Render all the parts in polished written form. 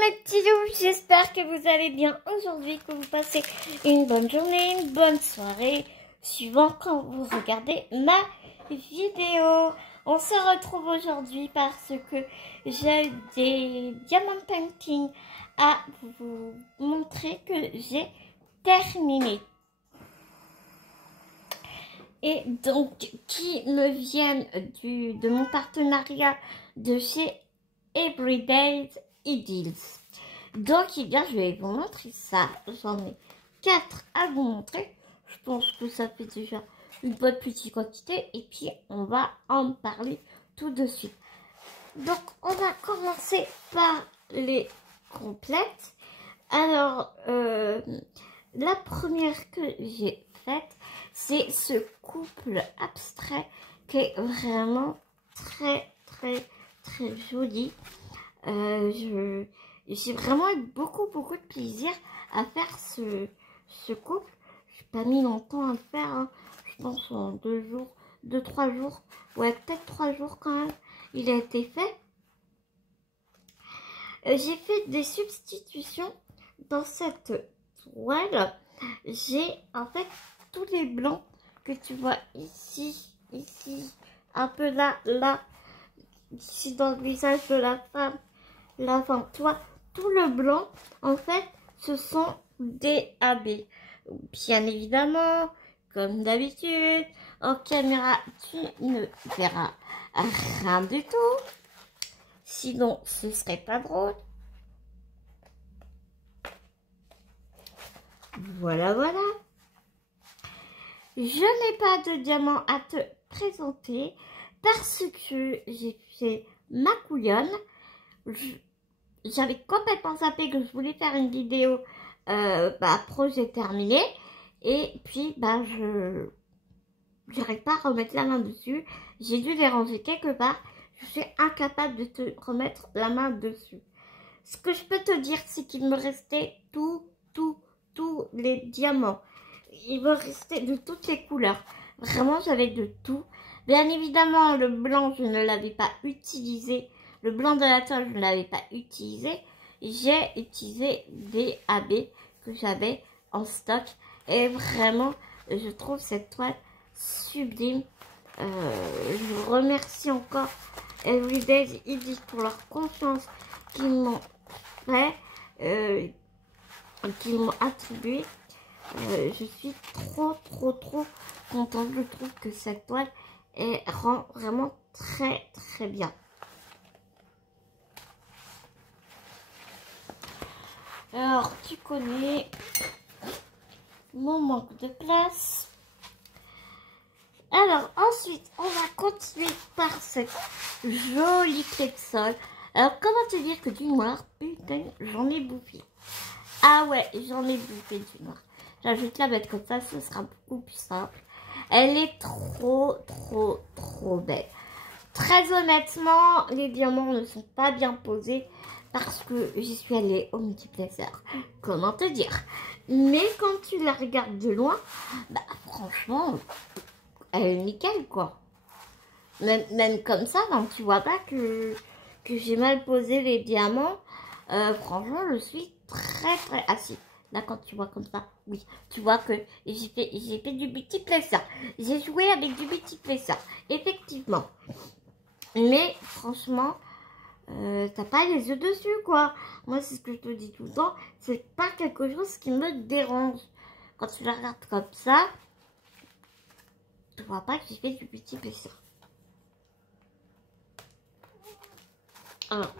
mes petits loups, j'espère que vous allez bien aujourd'hui, que vous passez une bonne journée, une bonne soirée, suivant quand vous regardez ma vidéo. On se retrouve aujourd'hui parce que j'ai des diamant painting à vous montrer que j'ai terminé. Et donc, qui me viennent de mon partenariat de chez Everyday Idyls. Donc, eh bien, je vais vous montrer ça. J'en ai 4 à vous montrer. Je pense que ça fait déjà une bonne petite quantité. Et puis, on va en parler tout de suite. Donc, on va commencer par les complètes. Alors, la première que j'ai faite, c'est ce couple abstrait qui est vraiment très joli. J'ai vraiment eu beaucoup de plaisir à faire ce couple. J'ai pas mis longtemps à le faire, hein. Je pense en 2-3 jours, ouais, peut-être 3 jours quand même, il a été fait. J'ai fait des substitutions dans cette toile. J'ai en fait tous les blancs que tu vois ici, un peu là, ici dans le visage de la femme, là, enfin, tu vois, tout le blanc, en fait, ce sont des AB. Bien évidemment, comme d'habitude, en caméra, tu ne verras rien du tout. Sinon, ce serait pas drôle. Voilà. Je n'ai pas de diamant à te présenter parce que j'ai fait ma couillonne. J'avais complètement zappé que je voulais faire une vidéo projet terminé. Et puis, je n'arrive pas à remettre la main dessus. J'ai dû les ranger quelque part. Je suis incapable de te remettre la main dessus. Ce que je peux te dire, c'est qu'il me restait tous les diamants. Il me restait de toutes les couleurs. Vraiment, j'avais de tout. Bien évidemment, le blanc, je ne l'avais pas utilisé. Le blanc de la toile, je ne l'avais pas utilisé. J'ai utilisé des AB que j'avais en stock. Et vraiment, je trouve cette toile sublime. Je remercie encore Everyday Idyls pour leur confiance qu'ils m'ont fait, qu'ils m'ont attribué. Je suis trop contente. Je trouve que cette toile rend vraiment très bien. Alors, tu connais mon manque de place. Alors, ensuite, on va continuer par cette jolie clé de sol. Alors, comment te dire que du noir, putain, j'en ai bouffé. Ah ouais, j'en ai bouffé du noir. J'ajoute la mettre comme ça, ce sera beaucoup plus simple. Elle est trop belle. Très honnêtement, les diamants ne sont pas bien posés parce que j'y suis allée au multiplacer. Comment te dire? Mais quand tu la regardes de loin, franchement, elle est nickel quoi. Même comme ça, tu vois pas que j'ai mal posé les diamants. Franchement, je suis très assis. Là, quand tu vois comme ça, oui, tu vois que j'ai fait du multiplacer. J'ai joué avec du multiplacer, effectivement. Mais franchement, t'as pas les yeux dessus, quoi. Moi, c'est ce que je te dis tout le temps. C'est pas quelque chose qui me dérange. Quand tu la regardes comme ça, tu vois pas que j'ai fait du multiplacer. Alors,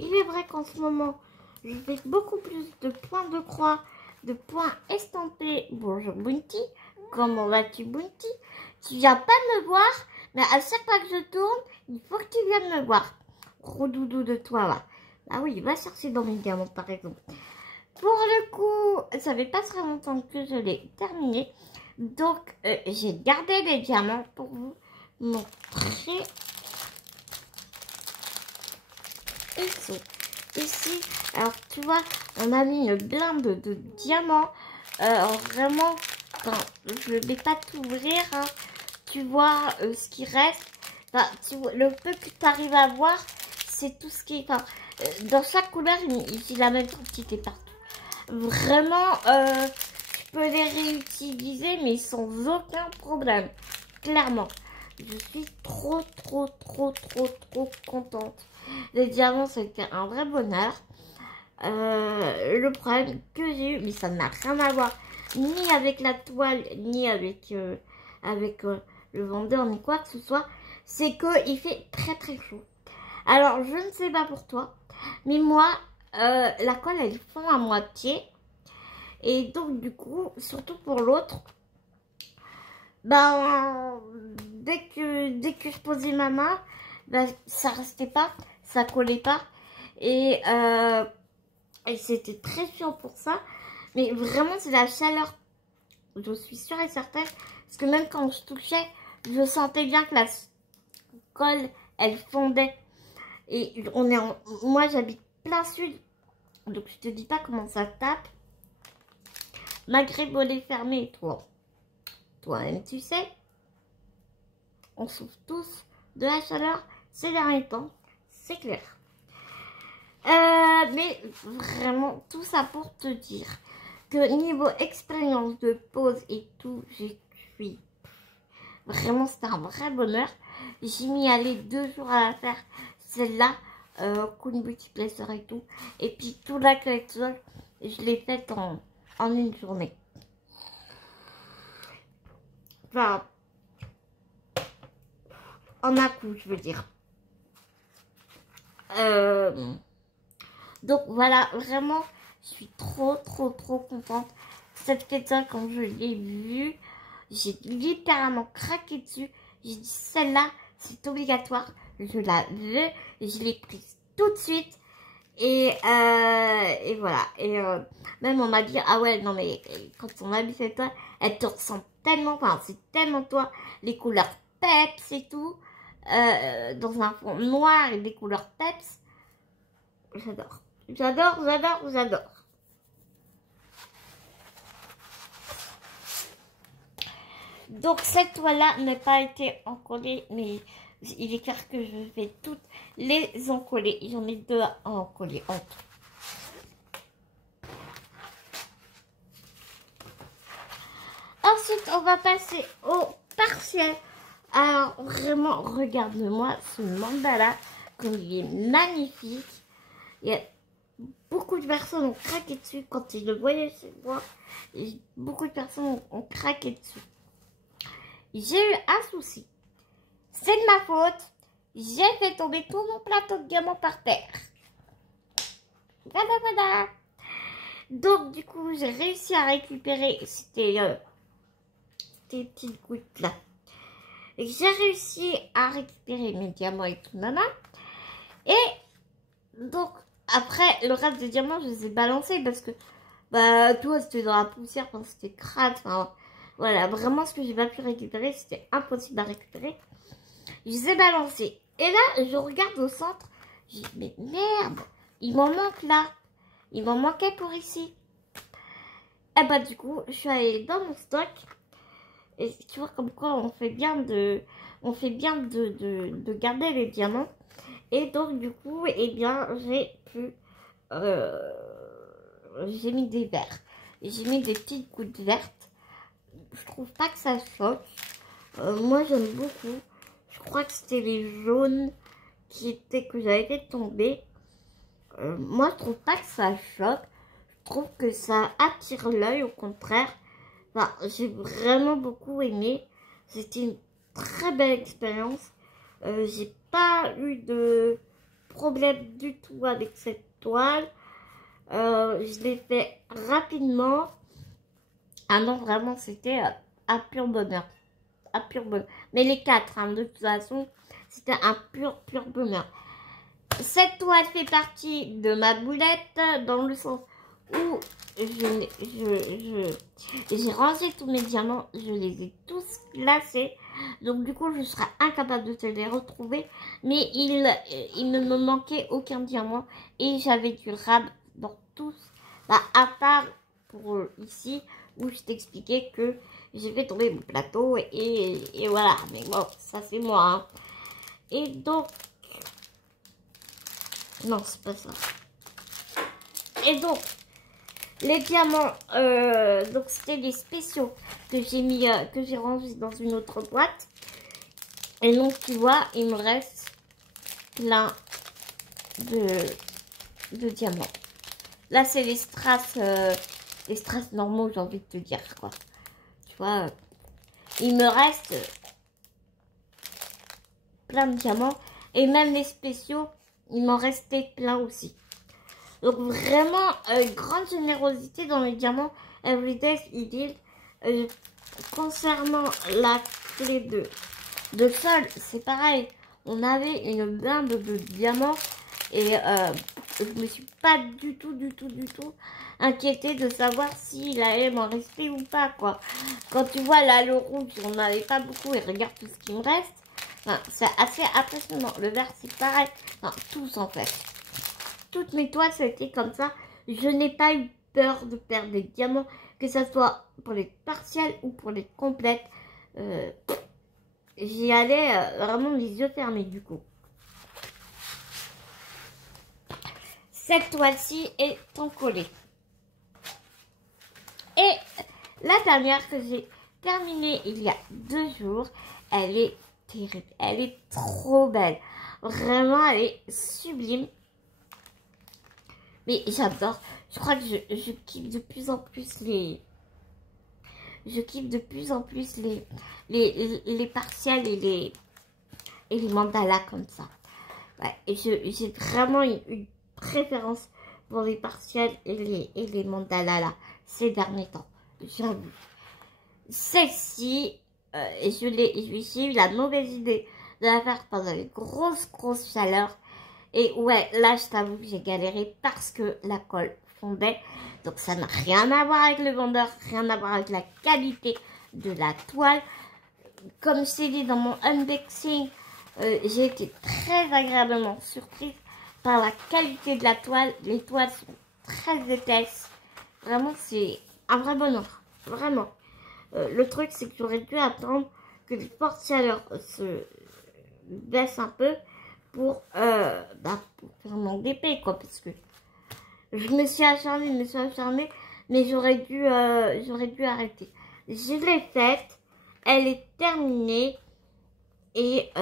il est vrai qu'en ce moment, je fais beaucoup plus de points de croix, de points estampés. Bonjour Bounty, comment vas-tu Bounty? Tu viens pas me voir, mais à chaque fois que je tourne, il faut que tu viennes me voir. Gros doudou de toi là. Ah oui, va chercher dans mes diamants par exemple. Pour le coup, ça fait pas très longtemps que je l'ai terminé. Donc, j'ai gardé les diamants pour vous montrer. Ici, alors tu vois, on a mis une blinde de diamants. Vraiment, quand je ne vais pas t'ouvrir, hein, tu vois ce qui reste. Le peu que tu arrives à voir, c'est tout ce qui est... Enfin, dans chaque couleur, j'ai la même quantité partout. Vraiment, tu peux les réutiliser, mais sans aucun problème. Clairement. Je suis trop contente. Les diamants, c'était un vrai bonheur. Le problème que j'ai eu, mais ça n'a rien à voir ni avec la toile, ni avec, le vendeur, ni quoi que ce soit, c'est qu'il fait très chaud. Alors, je ne sais pas pour toi, mais moi, la colle, elle fond à moitié. Et donc, du coup, surtout pour l'autre, ben, dès que je posais ma main, ben, ça restait pas, ça collait pas. Et c'était très chiant pour ça. Mais vraiment, c'est la chaleur. Je suis sûre et certaine. Parce que même quand je touchais, je sentais bien que la colle, elle fondait. Et moi, j'habite plein sud. Donc, je te dis pas comment ça tape. Malgré volet fermé, toi-même, tu sais. On souffre tous de la chaleur ces derniers temps. C'est clair. Mais vraiment, tout ça pour te dire que niveau expérience de pose et tout, vraiment, c'était un vrai bonheur. J'ai mis aller 2 jours à la faire, celle-là, Cool Beauty Placer et tout. Et puis tout la collection, je l'ai faite en une journée. Enfin, en un coup, je veux dire. Donc voilà, vraiment, je suis trop contente. Cette collection, quand je l'ai vue, j'ai littéralement craqué dessus. J'ai dit, celle-là, c'est obligatoire. Je la veux. Je l'ai prise tout de suite. Et voilà. Et même on m'a dit, ah ouais, non mais quand on a vu cette toile, elle te ressemble tellement. Enfin, c'est tellement toi. Les couleurs peps et tout. Dans un fond noir et des couleurs peps. J'adore. J'adore. Donc cette toile-là n'a pas été encollée, mais il est clair que je vais toutes les encoller. J'en ai 2 à encoller en tout. Ensuite, on va passer au partiel. Alors vraiment, regarde-moi ce mandala, comme il est magnifique. Il y a beaucoup de personnes ont craqué dessus quand ils le voyaient chez moi. Beaucoup de personnes ont craqué dessus. J'ai eu un souci. C'est de ma faute. J'ai fait tomber tout mon plateau de diamants par terre. Voilà. Donc, du coup, j'ai réussi à récupérer. C'était des petites gouttes là. J'ai réussi à récupérer mes diamants et tout, nana. Et donc, après, le reste des diamants, je les ai balancés parce que, bah, tout c'était dans la poussière, enfin, c'était crade, enfin, voilà, vraiment, ce que j'ai pas pu récupérer, c'était impossible à récupérer. Je les ai balancés. Et là, je regarde au centre. Je dis, mais merde, il m'en manque là. Il m'en manquait pour ici. Et bah, du coup, je suis allée dans mon stock. Et tu vois, comme quoi, on fait bien de garder les diamants. Et donc, du coup, eh bien, j'ai mis des verts. J'ai mis des petites gouttes vertes. Je trouve pas que ça choque. Moi, j'aime beaucoup. Je crois que c'était les jaunes que j'avais fait tomber. Moi, je trouve pas que ça choque. Je trouve que ça attire l'œil, au contraire. Enfin, j'ai vraiment beaucoup aimé. C'était une très belle expérience. J'ai pas eu de problème du tout avec cette toile. Je l'ai fait rapidement. Ah non, vraiment, c'était un pur bonheur. Un pur bonheur. Mais les 4, hein, de toute façon, c'était un pur bonheur. Cette toile fait partie de ma boulette, dans le sens où j'ai rangé tous mes diamants, je les ai tous classés. Donc du coup, je serai incapable de te les retrouver. Mais il ne me manquait aucun diamant. Et j'avais du rab dans tous. Bah, à part pour ici, où je t'expliquais que j'ai fait tomber mon plateau. Et voilà. Mais bon, ça c'est moi. Hein. Et donc, Non, c'est pas ça. Et donc, les diamants, donc c'était les spéciaux que j'ai mis, que j'ai rangés dans une autre boîte. Et donc, tu vois, il me reste plein de diamants. Là, c'est les strass normaux, j'ai envie de te dire, quoi. Tu vois, il me reste plein de diamants. Et même les spéciaux, il m'en restait plein aussi. Donc, vraiment, grande générosité dans les diamants Everyday Idyll. Concernant la clé de sol, c'est pareil. On avait une blinde de diamants. Et je me suis pas du tout inquiétée de savoir s'il allait m'en rester ou pas, quoi. Quand tu vois là le rouge, on n'avait pas beaucoup et regarde tout ce qui me reste. Enfin, c'est assez impressionnant. Le vert, c'est pareil. Enfin, tous en fait. Toutes mes toiles, c'était comme ça. Je n'ai pas eu peur de perdre des diamants, que ce soit pour les partiels ou pour les complètes. J'y allais vraiment les yeux fermés du coup. Cette toile-ci est en collée. Et la dernière que j'ai terminée il y a 2 jours, elle est terrible. Elle est trop belle. Vraiment, elle est sublime. Mais j'adore. Je crois que je kiffe de plus en plus les... Je kiffe de plus en plus les partiels et les mandalas comme ça. Ouais, et j'ai vraiment une préférence pour les partiels et les mandalas là, ces derniers temps, j'avoue. Celle-ci, j'ai eu la mauvaise idée de la faire pendant les grosses chaleurs. Et ouais, là, je t'avoue que j'ai galéré parce que la colle fondait. Donc, ça n'a rien à voir avec le vendeur, rien à voir avec la qualité de la toile. Comme je t'ai dit dans mon unboxing, j'ai été très agréablement surprise par la qualité de la toile. Les toiles sont très épaisses. Vraiment, c'est un vrai bonheur. Vraiment. Le truc, c'est que j'aurais dû attendre que les fortes chaleurs se baissent un peu pour faire mon épée, quoi. Parce que je me suis acharnée, mais j'aurais dû arrêter. Je l'ai faite. Elle est terminée. Et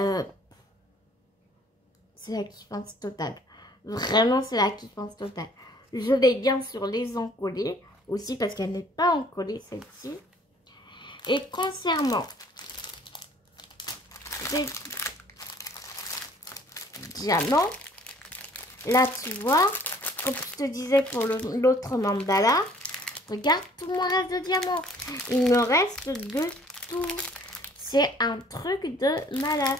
c'est la kiffance totale. Vraiment, c'est la kiffance totale. Je vais bien sûr les encoller aussi parce qu'elle n'est pas encollée celle-ci. Et concernant les diamants, là tu vois, comme je te disais pour l'autre mandala, regarde tout mon reste de diamants. Il me reste de tout. C'est un truc de malade.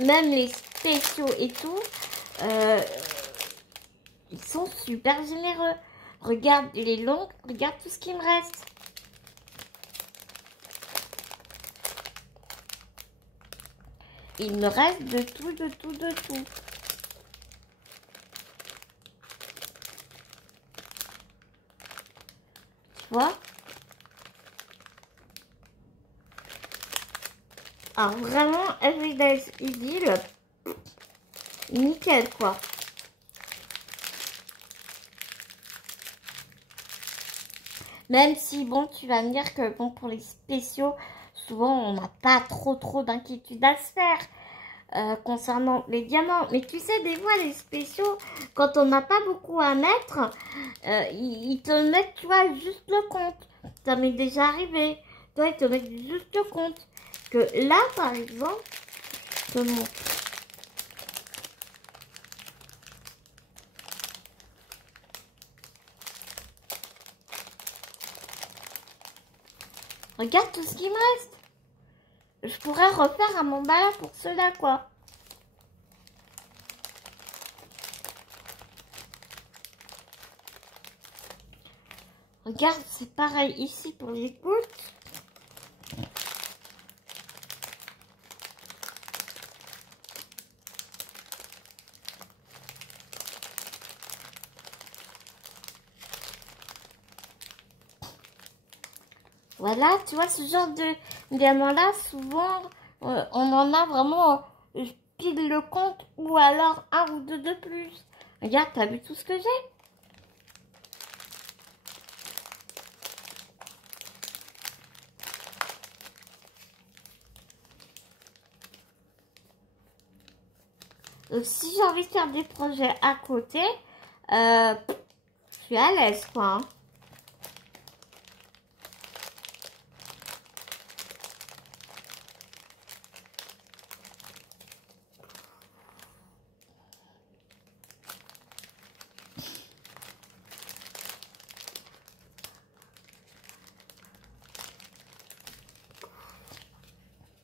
Même les spéciaux et tout, ils sont super généreux. Regarde les longs, regarde tout ce qui me reste. Il me reste de tout. Tu vois? Alors vraiment, Everyday Idyll, nickel quoi. Même si, bon, tu vas me dire que, bon, pour les spéciaux, souvent, on n'a pas trop d'inquiétude à se faire concernant les diamants. Mais tu sais, des fois, les spéciaux, quand on n'a pas beaucoup à mettre, ils te mettent, tu vois, juste le compte. Ça m'est déjà arrivé. Toi, ils te mettent juste le compte. Que là, par exemple, je te montre. Regarde tout ce qui me reste. Je pourrais refaire un mandala pour cela, quoi. Regarde, c'est pareil ici pour les gouttes. Voilà, tu vois, ce genre de diamant-là, souvent, on en a vraiment pile le compte ou alors un ou deux de plus. Regarde, t'as vu tout ce que j'ai? Donc, si j'ai envie de faire des projets à côté, je suis à l'aise, quoi. Hein.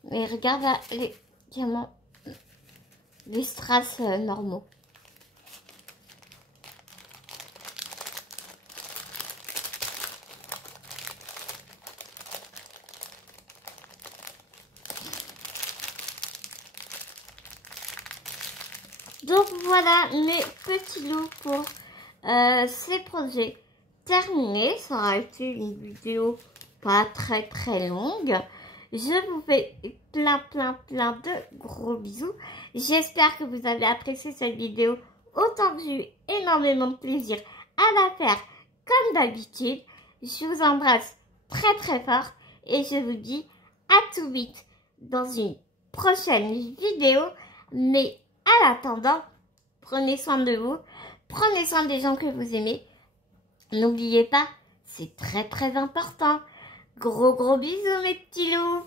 Mais regarde là, les diamants, les strass normaux. Donc voilà mes petits loups pour ces projets terminés. Ça aura été une vidéo pas très longue. Je vous fais plein de gros bisous. J'espère que vous avez apprécié cette vidéo autant que j'ai eu énormément de plaisir à la faire comme d'habitude. Je vous embrasse très fort et je vous dis à tout vite dans une prochaine vidéo. Mais en attendant, prenez soin de vous, prenez soin des gens que vous aimez. N'oubliez pas, c'est très important. Gros bisous mes petits loups.